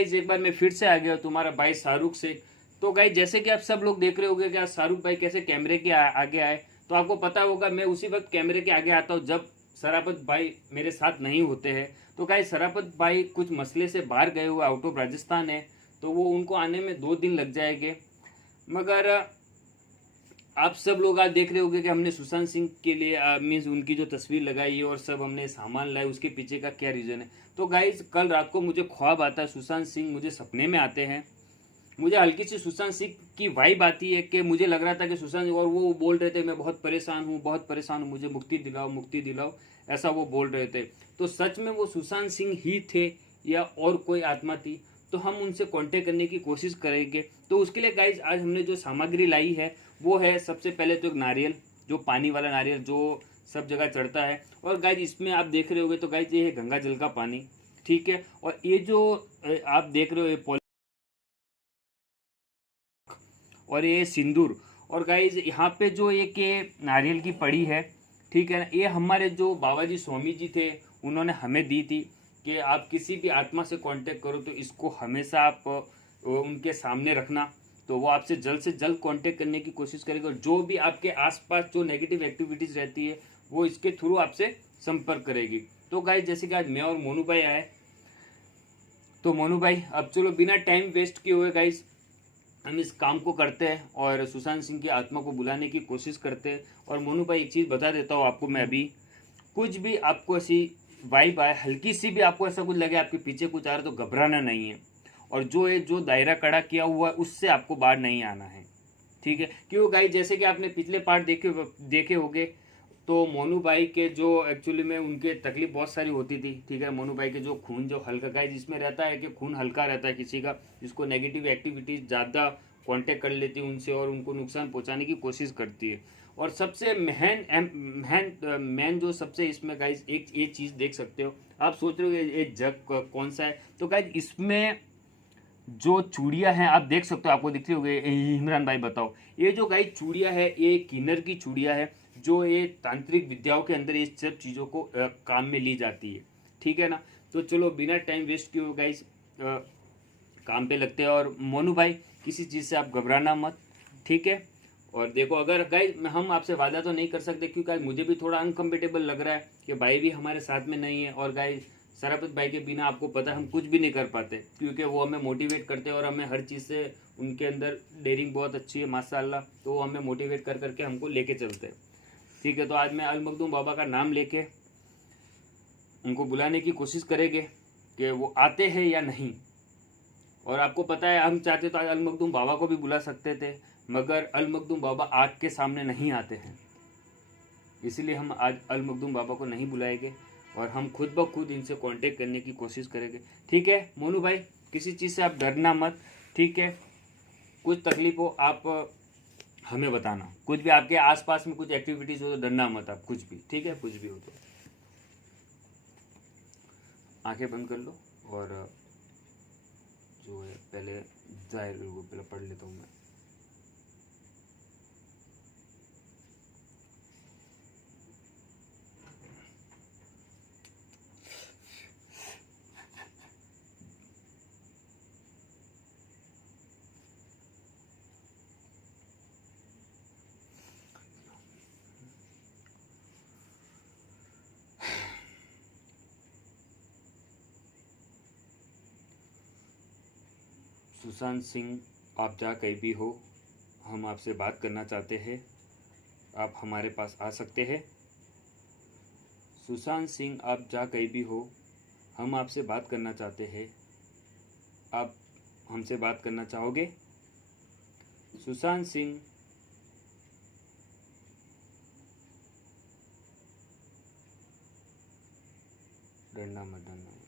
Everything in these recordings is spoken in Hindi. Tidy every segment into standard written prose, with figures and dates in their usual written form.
गाइज एक बार मैं फिर से आ गया तुम्हारा भाई शाहरुख से। तो गाइज जैसे कि आप सब लोग देख रहे होंगे कि आज शाहरुख भाई कैसे कैमरे के आगे आए, तो आपको पता होगा मैं उसी वक्त कैमरे के आगे आता हूँ जब शराफत भाई मेरे साथ नहीं होते हैं। तो गाइज शराफत भाई कुछ मसले से बाहर गए हुए, आउट ऑफ राजस्थान है, तो वो उनको आने में 2 दिन लग जाएंगे। मगर आप सब लोग आज देख रहे होंगे कि हमने सुशांत सिंह के लिए मीन्स उनकी जो तस्वीर लगाई है और सब हमने सामान लाए, उसके पीछे का क्या रीज़न है। तो गाइज कल रात को मुझे ख्वाब आता है, सुशांत सिंह मुझे सपने में आते हैं। मुझे हल्की सी सुशांत सिंह की वाइब आती है कि मुझे लग रहा था कि सुशांत, और वो बोल रहे थे मैं बहुत परेशान हूँ, बहुत परेशान हूँ, मुझे मुक्ति दिलाओ, मुक्ति दिलाओ, ऐसा वो बोल रहे थे। तो सच में वो सुशांत सिंह ही थे या और कोई आत्मा थी, तो हम उनसे कांटेक्ट करने की कोशिश करेंगे। तो उसके लिए गाइज आज हमने जो सामग्री लाई है वो है सबसे पहले तो एक नारियल, जो पानी वाला नारियल जो सब जगह चढ़ता है। और गाइज इसमें आप देख रहे होगे तो गाइज ये है गंगा जल का पानी, ठीक है। और ये जो आप देख रहे हो ये और ये सिंदूर। और गाइज यहाँ पे जो एक ये नारियल की पड़ी है, ठीक है ना, ये हमारे जो बाबा जी स्वामी जी थे उन्होंने हमें दी थी कि आप किसी भी आत्मा से कांटेक्ट करो तो इसको हमेशा आप उनके सामने रखना, तो वो आपसे जल्द से जल्द कांटेक्ट करने की कोशिश करेगा। और जो भी आपके आसपास जो नेगेटिव एक्टिविटीज़ रहती है वो इसके थ्रू आपसे संपर्क करेगी। तो गाइज जैसे कि आज मैं और मोनू भाई आए, तो मोनू भाई अब चलो बिना टाइम वेस्ट किए हुए गाइज हम इस काम को करते हैं और सुशांत सिंह की आत्मा को बुलाने की कोशिश करते हैं। और मोनू भाई एक चीज़ बता देता हूँ आपको मैं अभी, कुछ भी आपको ऐसी वाइब आए, हल्की सी भी आपको ऐसा कुछ लगे आपके पीछे कुछ आ रहा है, तो घबराना नहीं है। और जो है जो दायरा कड़ा किया हुआ है उससे आपको बाहर नहीं आना है, ठीक है। क्यों गाइस, जैसे कि आपने पिछले पार्ट देखे होंगे, तो मोनू भाई के जो एक्चुअली में उनके तकलीफ बहुत सारी होती थी, ठीक है। मोनू भाई के जो खून जो हल्का गाइस जिसमें रहता है कि खून हल्का रहता है किसी का, जिसको नेगेटिव एक्टिविटीज ज़्यादा कांटेक्ट कर लेती है उनसे और उनको नुकसान पहुंचाने की कोशिश करती है। और सबसे मेन जो सबसे इसमें गाइस एक ये चीज़ देख सकते हो, आप सोच रहे हो ये जग कौन सा है, तो गाइस इसमें जो चूड़ियां हैं आप देख सकते हो, आपको दिख रही होगी। इमरान भाई बताओ, ये जो गाइस चूड़ियां है ये किन्नर की चूड़ियां है, जो ये तांत्रिक विद्याओं के अंदर ये सब चीज़ों को काम में ली जाती है, ठीक है ना। तो चलो बिना टाइम वेस्ट किए गाइस काम पे लगते हैं। और मोनू भाई किसी चीज़ से आप घबराना मत, ठीक है। और देखो अगर गाइस हम आपसे वादा तो नहीं कर सकते क्योंकि मुझे भी थोड़ा अनकंफर्टेबल लग रहा है कि भाई भी हमारे साथ में नहीं है। और गाइस शराफत भाई के बिना आपको पता है हम कुछ भी नहीं कर पाते, क्योंकि वो हमें मोटिवेट करते हैं और हमें हर चीज़ से उनके अंदर डेयरिंग बहुत अच्छी है माशाल्लाह, तो वो हमें मोटिवेट कर करके हमको लेके चलते हैं, ठीक है। तो आज मैं अल मखदूम बाबा का नाम लेके उनको बुलाने की कोशिश करेंगे कि वो आते हैं या नहीं। और आपको पता है हम चाहते तो आज अल मखदूम बाबा को भी बुला सकते थे, मगर अल मखदूम बाबा आग के सामने नहीं आते हैं, इसीलिए हम आज अल मखदूम बाबा को नहीं बुलाएंगे और हम खुद ब खुद इनसे कांटेक्ट करने की कोशिश करेंगे, ठीक है। मोनू भाई किसी चीज़ से आप डरना मत, ठीक है। कुछ तकलीफ हो आप हमें बताना, कुछ भी आपके आसपास में कुछ एक्टिविटीज़ हो तो डरना मत आप, कुछ भी, ठीक है, कुछ भी हो तो। आंखें बंद कर लो और जो है पहले जाहिर को पहले पढ़ लेता हूँ मैं। सुशांत सिंह आप जहाँ कहीं भी हो, हम आपसे बात करना चाहते हैं, आप हमारे पास आ सकते हैं। सुशांत सिंह आप जहाँ कहीं भी हो, हम आपसे बात करना चाहते हैं, आप हमसे बात करना चाहोगे? सुशांत सिंह, डरना मत, डरना।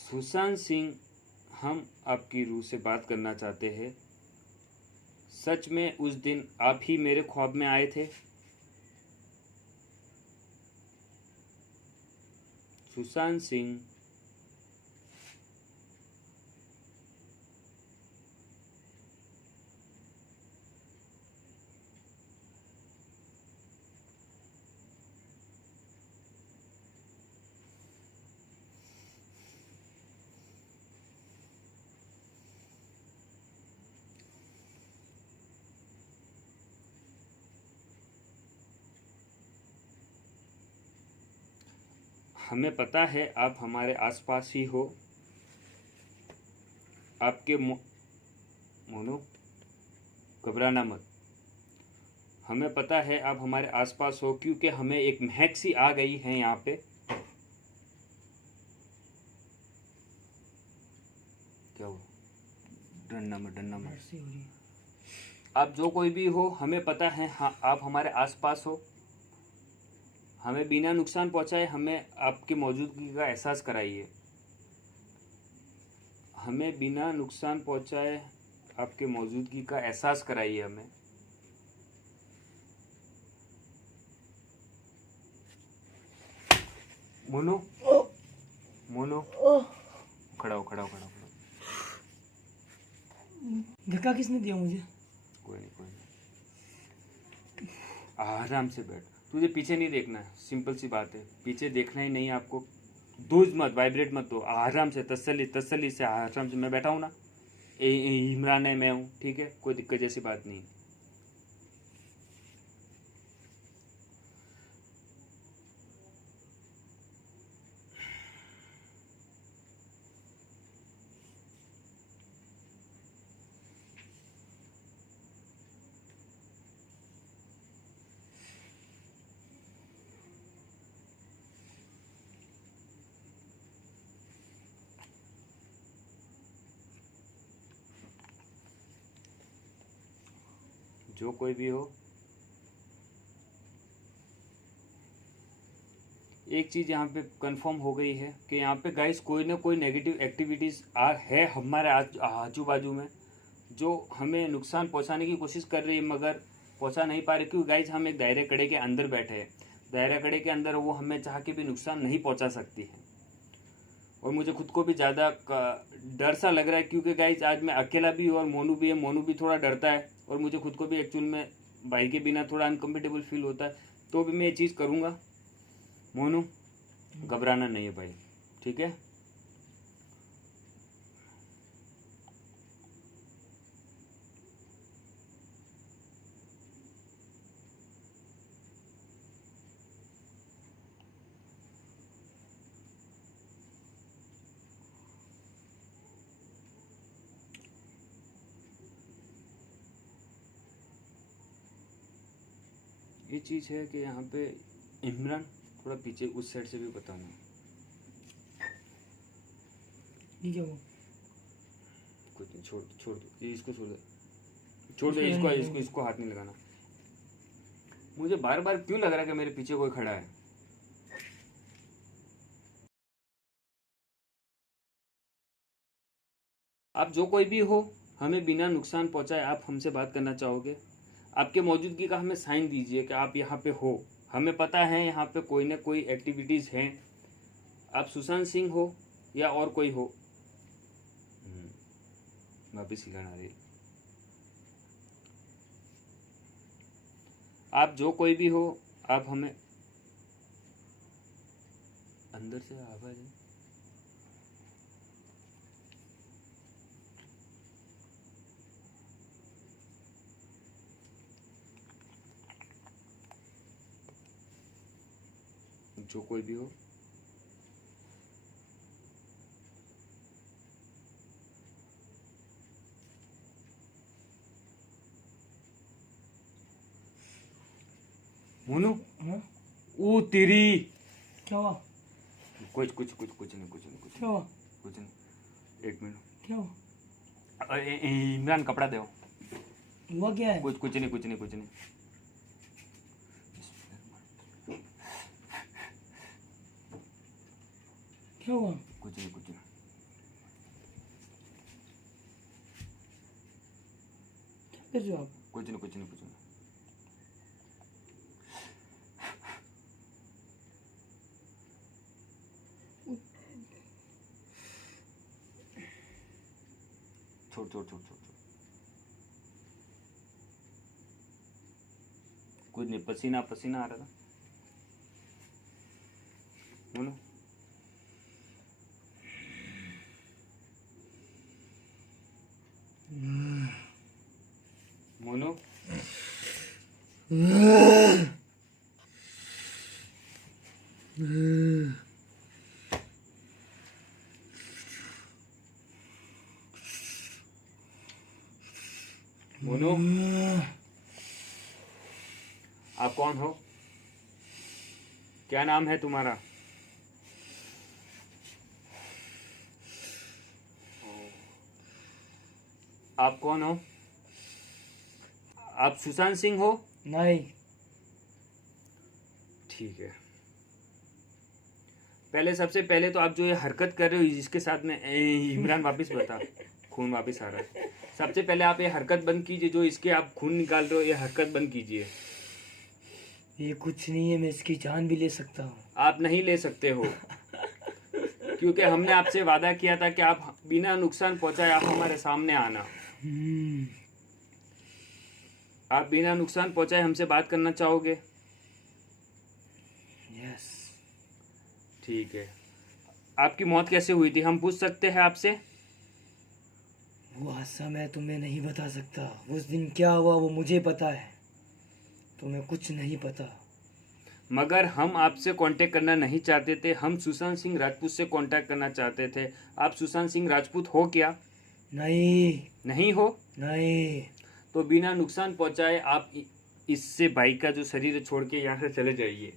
सुशांत सिंह हम आपकी रूह से बात करना चाहते हैं, सच में उस दिन आप ही मेरे ख्वाब में आए थे? सुशांत सिंह, हमें पता है आप हमारे आसपास ही हो। आपके मोनू घबराना मत। हमें पता है आप हमारे आसपास हो क्योंकि हमें एक महक सी आ गई है यहाँ पे। क्या हुआ? डरना मत। आप जो कोई भी हो हमें पता है, हाँ आप हमारे आसपास हो। हमें बिना नुकसान पहुंचाए हमें आपकी मौजूदगी का एहसास कराइए। हमें बिना नुकसान पहुंचाए आपके मौजूदगी का एहसास कराइए हमें। मोनू मोनू खड़ा हो। धक्का किसने दिया मुझे? कोई नहीं। आराम से बैठ। तुझे पीछे नहीं देखना है, सिंपल सी बात है। पीछे देखना ही नहीं है आपको। दूज मत, वाइब्रेट मत दो। आराम से तसल्ली से आराम से। मैं बैठा हूँ ना, इमरान है, मैं हूँ, ठीक है। कोई दिक्कत जैसी बात नहीं। जो कोई भी हो, एक चीज़ यहाँ पे कंफर्म हो गई है कि यहाँ पे गाइस कोई ना कोई नेगेटिव एक्टिविटीज़ है हमारे आजू बाजू में, जो हमें नुकसान पहुँचाने की कोशिश कर रही है मगर पहुँचा नहीं पा रही। क्योंकि गाइस हम एक दायरे कड़े के अंदर बैठे हैं। दायरा कड़े के अंदर वो हमें चाह के भी नुकसान नहीं पहुँचा सकती है। और मुझे खुद को भी ज़्यादा डर सा लग रहा है क्योंकि गाइस आज मैं अकेला भी हूँ और मोनू भी है। मोनू भी थोड़ा डरता है और मुझे खुद को भी एक्चुअल में भाई के बिना थोड़ा अनकम्फर्टेबल फील होता है। तो भी मैं ये चीज़ करूँगा। मोनू घबराना नहीं है भाई, ठीक है। ये चीज़ है कि यहाँ पे इमरान थोड़ा पीछे उस साइड से भी बताना। ये क्या हुआ? कुछ नहीं, छोड़ दो ये, इसको छोड़ दो इसको हाथ नहीं लगाना। मुझे बार बार क्यों लग रहा है कि मेरे पीछे कोई खड़ा है। आप जो कोई भी हो, हमें बिना नुकसान पहुंचाए आप हमसे बात करना चाहोगे। आपके मौजूदगी का हमें साइन दीजिए कि आप यहाँ पे हो। हमें पता है यहाँ पे कोई ना कोई एक्टिविटीज़ हैं। आप सुशांत सिंह हो या और कोई हो। वापिस हिलाना रही। आप जो कोई भी हो, आप हमें अंदर से आवाज है। जो कोई भी हो, मोनू ओ तेरी। क्या हुआ? कुछ नहीं। क्या हुआ? कुछ नहीं, एक मिनट। क्या हुआ? इमरान कपड़ा दो। हुआ क्या है? कुछ नहीं। क्या हुआ? कुछ नहीं। क्या कर रहे हो आप? कुछ नहीं। छोड़। कुछ नहीं, पसीना आ रहा था। बोलो। मोनू मोनू, आप कौन हो? क्या नाम है तुम्हारा? आप कौन हो? आप सुशांत सिंह हो? नहीं। ठीक है। पहले सबसे पहले तो आप जो ये हरकत कर रहे हो जिसके साथ में इमरान वापस बता, खून वापस आ रहा है। सबसे पहले आप ये हरकत बंद कीजिए, जो इसके आप खून निकाल रहे हो ये हरकत बंद कीजिए। ये कुछ नहीं है, मैं इसकी जान भी ले सकता हूँ। आप नहीं ले सकते हो, क्योंकि हमने आपसे वादा किया था कि आप बिना नुकसान पहुंचाए आप हमारे सामने आना। आप बिना नुकसान पहुंचाए हमसे बात करना चाहोगे? यस। ठीक है। आपकी मौत कैसे हुई थी, हम पूछ सकते हैं आपसे? वो हादसा मैं तुम्हें नहीं बता सकता। उस दिन क्या हुआ वो मुझे पता है, तुम्हें कुछ नहीं पता। मगर हम आपसे कांटेक्ट करना नहीं चाहते थे, हम सुशांत सिंह राजपूत से कांटेक्ट करना चाहते थे। आप सुशांत सिंह राजपूत हो क्या? नहीं। नहीं हो? नहीं। तो बिना नुकसान पहुंचाए आप इससे भाई का जो शरीर है छोड़ के यहाँ से चले जाइए।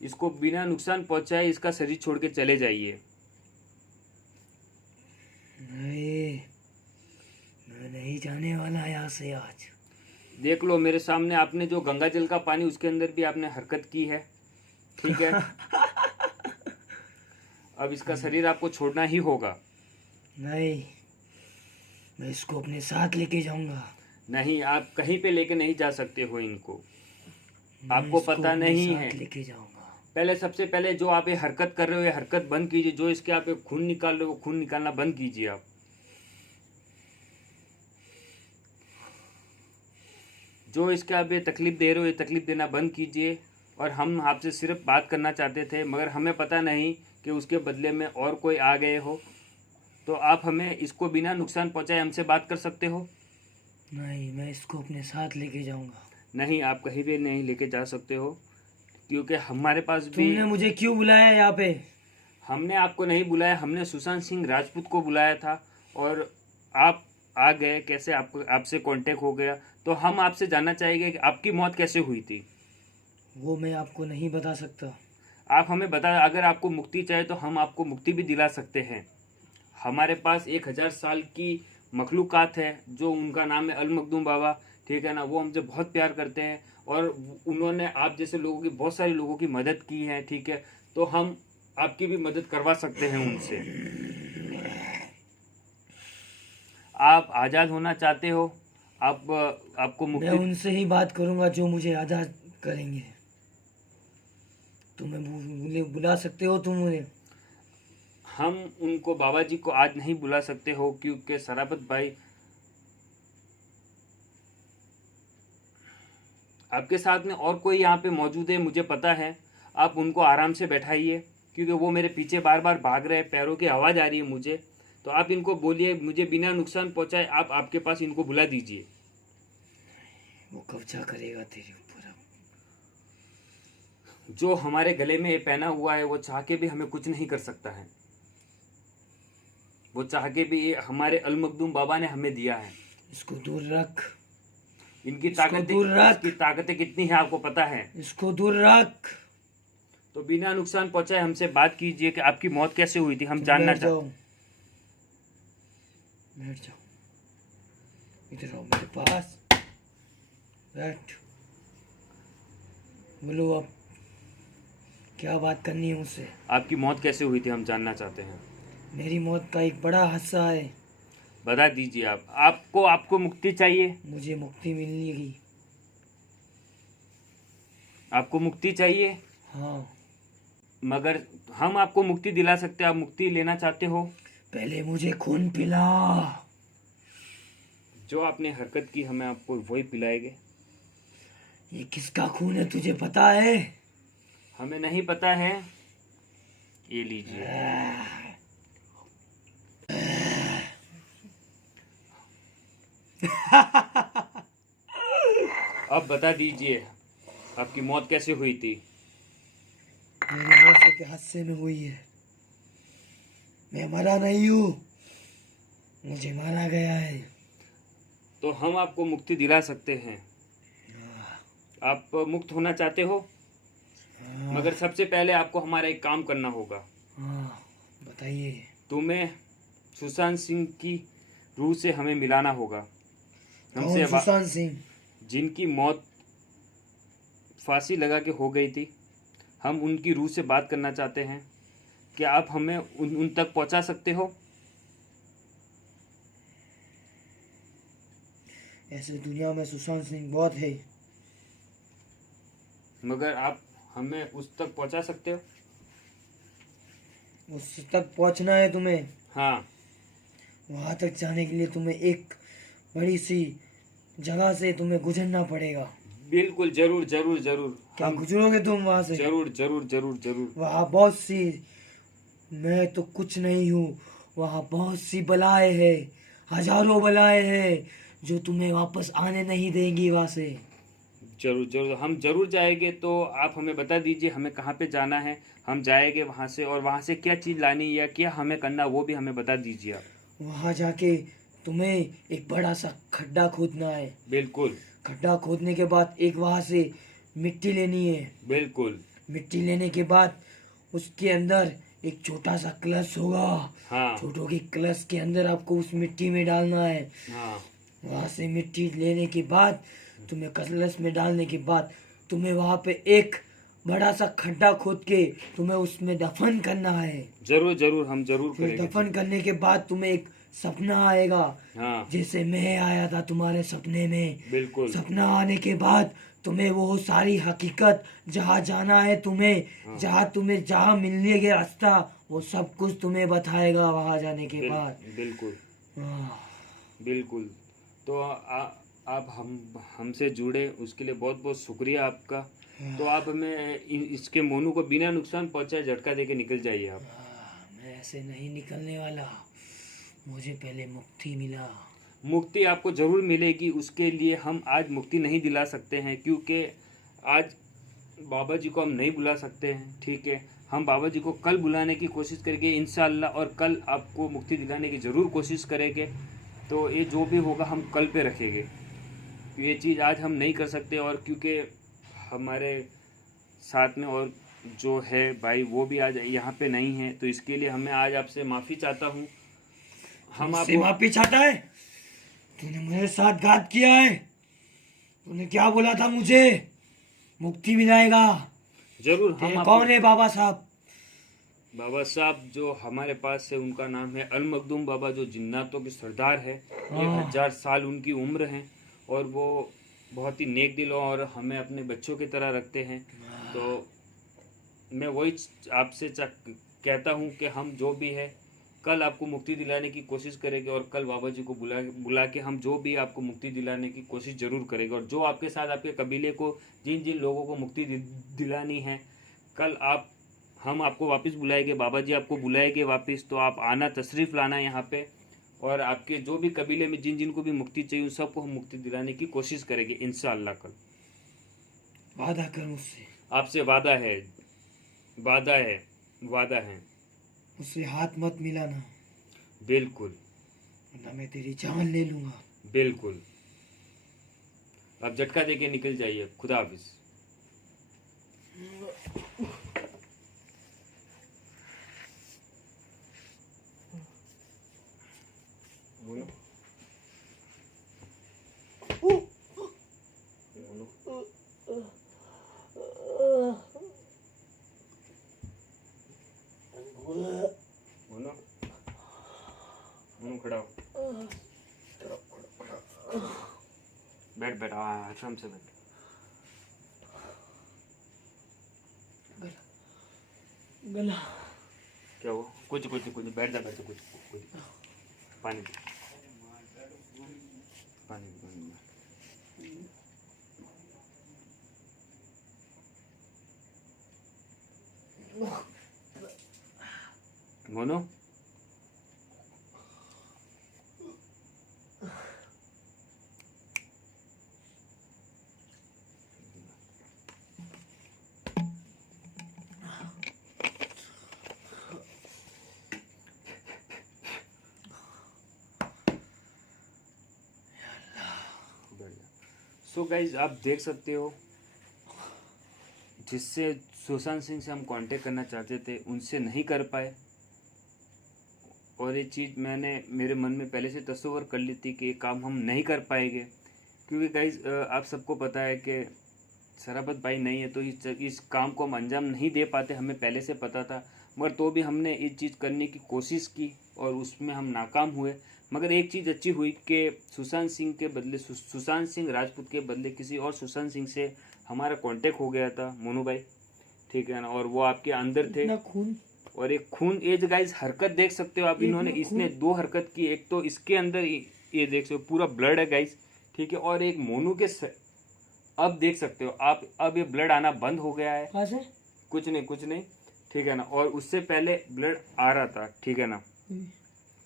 इसको बिना नुकसान पहुंचाए इसका शरीर छोड़ के चले जाइए। नहीं, मैं नहीं जाने वाला यहाँ से आज। देख लो मेरे सामने, आपने जो गंगा जल का पानी उसके अंदर भी आपने हरकत की है, ठीक है? अब इसका शरीर आपको छोड़ना ही होगा। नहीं, मैं इसको अपने साथ लेके जाऊंगा। नहीं, आप कहीं पे लेके नहीं जा सकते हो इनको, मैं आपको इसको पता अपने नहीं साथ है। लेके जाऊंगा। पहले सबसे पहले जो आप ये हरकत कर रहे हो ये हरकत बंद कीजिए। जो इसके आप ये खून निकाल रहे हो खून निकालना बंद कीजिए आप। जो इसके आप ये तकलीफ दे रहे हो ये तकलीफ देना बंद कीजिए। और हम आपसे सिर्फ बात करना चाहते थे, मगर हमें पता नहीं कि उसके बदले में और कोई आ गए हो। तो आप हमें इसको बिना नुकसान पहुंचाए हमसे बात कर सकते हो। नहीं, मैं इसको अपने साथ लेके जाऊंगा। नहीं, आप कहीं भी नहीं लेके जा सकते हो, क्योंकि हमारे पास भी। तुमने मुझे क्यों बुलाया यहाँ पे? हमने आपको नहीं बुलाया, हमने सुशांत सिंह राजपूत को बुलाया था। और आप आ गए कैसे, आपको आपसे कांटेक्ट हो गया। तो हम आपसे जानना चाहेंगे कि आपकी मौत कैसे हुई थी। वो मैं आपको नहीं बता सकता। आप हमें बता, अगर आपको मुक्ति चाहिए तो हम आपको मुक्ति भी दिला सकते हैं। हमारे पास 1000 साल की मखलूक़ात है, जो उनका नाम है अल मखदूम बाबा, ठीक है ना। वो हमसे बहुत प्यार करते हैं और उन्होंने आप जैसे लोगों की, बहुत सारे लोगों की मदद की है, ठीक है। तो हम आपकी भी मदद करवा सकते हैं उनसे। आप आज़ाद होना चाहते हो? आप आपको मैं मुक्ति। उनसे ही बात करूंगा जो मुझे आज़ाद करेंगे। तुम्हें बुला सकते हो तुम मुझे? हम उनको, बाबा जी को आज नहीं बुला सकते हो, क्योंकि शराफत भाई आपके साथ में और कोई यहाँ पे मौजूद है मुझे पता है। आप उनको आराम से बैठाइए, क्योंकि वो मेरे पीछे बार बार भाग रहे हैं, पैरों की आवाज़ आ रही है मुझे। तो आप इनको बोलिए मुझे बिना नुकसान पहुँचाए आप आपके पास इनको बुला दीजिए। वो कब्जा करेगा तेरे ऊपर अब। जो हमारे गले में ये पहना हुआ है वो चाह के भी हमें कुछ नहीं कर सकता है। वो चाह के भी ये हमारे अल मखदूम बाबा ने हमें दिया है। इसको दूर रख। इनकी इसको दूर रख। इसकी ताकतें कितनी है आपको पता है। इसको दूर रख। तो बिना नुकसान पहुंचाए हमसे बात कीजिए कि आपकी मौत कैसे हुई थी, हम तुम जानना बैठ चाहते। जाओ। बैठ जाओ, इधर आओ मेरे पास। बैठ। बोलो अब क्या बात करनी है मुझसे? आपकी मौत कैसे हुई थी हम जानना चाहते हैं। मेरी मौत का एक बड़ा हादसा है। बता दीजिए आप। आपको मुक्ति चाहिए? मुझे मुक्ति मिलेगी। आपको मुक्ति चाहिए? हाँ। मगर हम आपको मुक्ति दिला सकते हैं। आप मुक्ति लेना चाहते हो? पहले मुझे खून पिला। जो आपने हरकत की हमें आपको वही पिलाएंगे। ये किसका खून है तुझे पता है? हमें नहीं पता है। ये लीजिए। अब बता दीजिए आपकी मौत कैसे हुई थी। मेरी मौत के हादसे में हुई है। मैं मरा नहीं हूँ, मुझे मारा गया है। तो हम आपको मुक्ति दिला सकते हैं। आप मुक्त होना चाहते हो, मगर सबसे पहले आपको हमारा एक काम करना होगा। हाँ, बताइए। तुम्हें सुशांत सिंह की रूह से हमें मिलाना होगा। कौन सुशांत सिंह? जिनकी मौत फांसी लगा के हो गई थी, हम उनकी रूह से बात करना चाहते हैं। क्या आप हमें उन तक पहुंचा सकते हो? ऐसे दुनिया में सुशांत सिंह बहुत है। मगर आप हमें उस तक पहुंचा सकते हो? उस तक पहुंचना है तुम्हें? हाँ। वहां तक जाने के लिए तुम्हें एक बड़ी सी जगह से तुम्हें गुजरना पड़ेगा। बिल्कुल, जरूर जरूर जरूर। क्या हम गुजरोगे तुम वहां से? जरूर जरूर जरूर जरूर। वहाँ बहुत सी, मैं तो कुछ नहीं हूँ, वहाँ बहुत सी बलाएं हैं, हजारों बलाएं हैं जो तुम्हें वापस आने नहीं देंगी वहाँ से। जरूर जरूर, हम जरूर जाएंगे। तो आप हमें बता दीजिए हमें कहाँ पे जाना है, हम जाएंगे वहाँ से, और वहाँ से क्या चीज़ लानी या क्या हमें करना वो भी हमें बता दीजिए आप। वहाँ जाके तुम्हें एक बड़ा सा खड्डा खोदना है। बिल्कुल। खड्डा खोदने के बाद एक वहाँ से मिट्टी लेनी है। बिल्कुल। मिट्टी लेने के बाद उसके अंदर एक छोटा सा कलश होगा। हाँ। छोटो के कलश के अंदर आपको उस मिट्टी में डालना है। हाँ। वहाँ से मिट्टी लेने के बाद तुम्हें कलश में डालने के बाद तुम्हें वहाँ पे एक बड़ा सा खड्डा खोद के तुम्हें उसमें दफन करना है। जरूर जरूर, हम जरूर फिर करेंगे। दफन करने के बाद तुम्हें एक सपना आएगा। हाँ। जैसे मैं आया था तुम्हारे सपने में। बिल्कुल। सपना आने के बाद तुम्हें वो सारी हकीकत, जहाँ जाना है तुम्हें, जहाँ मिलने के रास्ता, वो सब कुछ तुम्हें बताएगा वहाँ जाने के बाद। बिल्कुल हाँ। बिल्कुल। तो आप हमसे जुड़े उसके लिए बहुत बहुत शुक्रिया आपका। तो आप हमें इसके मोनू को बिना नुकसान पहुंचाए झटका देके निकल जाइए आप। मैं ऐसे नहीं निकलने वाला, मुझे पहले मुक्ति मिला। मुक्ति आपको जरूर मिलेगी, उसके लिए हम आज मुक्ति नहीं दिला सकते हैं, क्योंकि आज बाबा जी को हम नहीं बुला सकते हैं। ठीक है, हम बाबा जी को कल बुलाने की कोशिश करेंगे इंशाअल्लाह, और कल आपको मुक्ति दिलाने की ज़रूर कोशिश करेंगे। तो ये जो भी होगा हम कल पे रखेंगे, ये चीज़ आज हम नहीं कर सकते। और क्योंकि हमारे साथ में और जो है भाई वो भी आज यहाँ पे नहीं है, तो इसके लिए हमें आज आपसे माफ़ी चाहता हूँ। हम मुझसे आपको माफी चाहता है? तूने मेरे साथ घात किया है। तूने क्या बोला था मुझे? मुक्ति मिलाएगा। जरूर हम तेरे आपको कौन है बाबा साहब? बाबा साहब जो हमारे पास है उनका नाम है अल मखदूम बाबा, जो जिन्नातों के सरदार है। 1000 साल उनकी उम्र है, और वो बहुत ही नेक दिल और हमें अपने बच्चों की तरह रखते हैं। तो मैं वही आपसे कहता हूँ कि हम जो भी है कल आपको मुक्ति दिलाने की कोशिश करेंगे, और कल बाबा जी को बुला के हम जो भी आपको मुक्ति दिलाने की कोशिश ज़रूर करेंगे। और जो आपके साथ आपके कबीले को जिन जिन लोगों को मुक्ति दिलानी है, कल हम आपको वापस बुलाएंगे, बाबा जी आपको बुलाएंगे वापस। तो आप आना, तशरीफ़ लाना यहाँ पे, और आपके जो भी कबीले में जिन जिन को भी मुक्ति चाहिए उन सबको हम मुक्ति दिलाने की कोशिश करेंगे इंशाअल्लाह कल। वादा कर मुझसे। आपसे वादा है, वादा है, वादा है। मुझसे हाथ मत मिलाना, बिल्कुल वरना मैं तेरी जान ले लूंगा। बिल्कुल। आप झटका दे के निकल जाइए। खुदा हाफिज। बोलो। बोलो। मोनू खड़ा हो। बैठ बैठ, आराम से बैठ। गला। क्या हुआ? कुछ कुछ कुछ, बैठ जा, बैठ जा, कुछ पानी पी, पानी मोनू। सो गाइज आप देख सकते हो, जिससे सुशांत सिंह से हम कांटेक्ट करना चाहते थे उनसे नहीं कर पाए। और ये चीज़ मैंने मेरे मन में पहले से तस्वीर कर ली थी कि ये काम हम नहीं कर पाएंगे, क्योंकि गाइज आप सबको पता है कि शराफत भाई नहीं है तो इस काम को हम अंजाम नहीं दे पाते, हमें पहले से पता था। मगर तो भी हमने ये चीज़ करने की कोशिश की और उसमें हम नाकाम हुए। मगर एक चीज़ अच्छी हुई कि सुशांत सिंह के बदले सुशांत सिंह राजपूत के बदले किसी और सुशांत सिंह से हमारा कांटेक्ट हो गया था, मोनू भाई, ठीक है ना। और वो आपके अंदर थे। इतना खून, और एक खून, एज गाइस हरकत देख सकते हो आप, इन्होंने इसने दो हरकत की। एक तो इसके अंदर ये देख सकते हो पूरा ब्लड है गाइस, ठीक है। और एक मोनू के अब देख सकते हो आप, अब ये ब्लड आना बंद हो गया है। कहाँ से? कुछ नहीं, ठीक है ना। और उससे पहले ब्लड आ रहा था, ठीक है ना।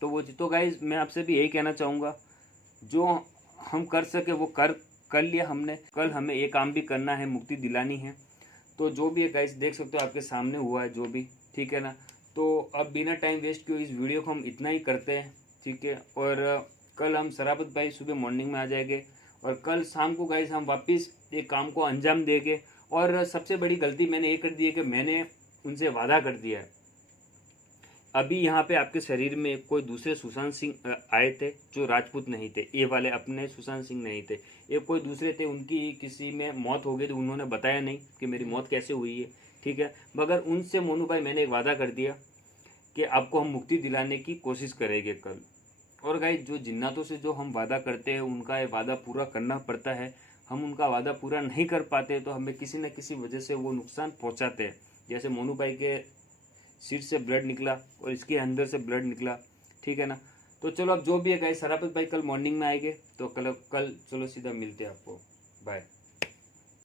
तो गाइज मैं आपसे भी यही कहना चाहूँगा, जो हम कर सके वो कर लिया हमने। कल हमें ये काम भी करना है, मुक्ति दिलानी है। तो जो भी है गाइज देख सकते हो आपके सामने हुआ है जो भी, ठीक है ना। तो अब बिना टाइम वेस्ट किए इस वीडियो को हम इतना ही करते हैं, ठीक है। और कल हम शराफत भाई सुबह मॉर्निंग में आ जाएंगे और कल शाम को गाइज हम वापस एक काम को अंजाम देंगे। और सबसे बड़ी गलती मैंने ये कर दी है कि मैंने उनसे वादा कर दिया है। अभी यहाँ पे आपके शरीर में कोई दूसरे सुशांत सिंह आए थे जो राजपूत नहीं थे, ये वाले अपने सुशांत सिंह नहीं थे, ये कोई दूसरे थे। उनकी किसी में मौत हो गई तो उन्होंने बताया नहीं कि मेरी मौत कैसे हुई है, ठीक है। मगर उनसे मोनू भाई मैंने एक वादा कर दिया कि आपको हम मुक्ति दिलाने की कोशिश करेंगे कल। और गाइस जो जिन्नातों से जो हम वादा करते हैं उनका ये वादा पूरा करना पड़ता है। हम उनका वादा पूरा नहीं कर पाते तो हमें किसी न किसी वजह से वो नुकसान पहुंचाते हैं। जैसे मोनू भाई के सिर से ब्लड निकला और इसके अंदर से ब्लड निकला, ठीक है ना। तो चलो अब जो भी है गाइस, शराफत भाई कल मॉर्निंग में आएंगे तो कल चलो सीधा मिलते हैं आपको। बाय।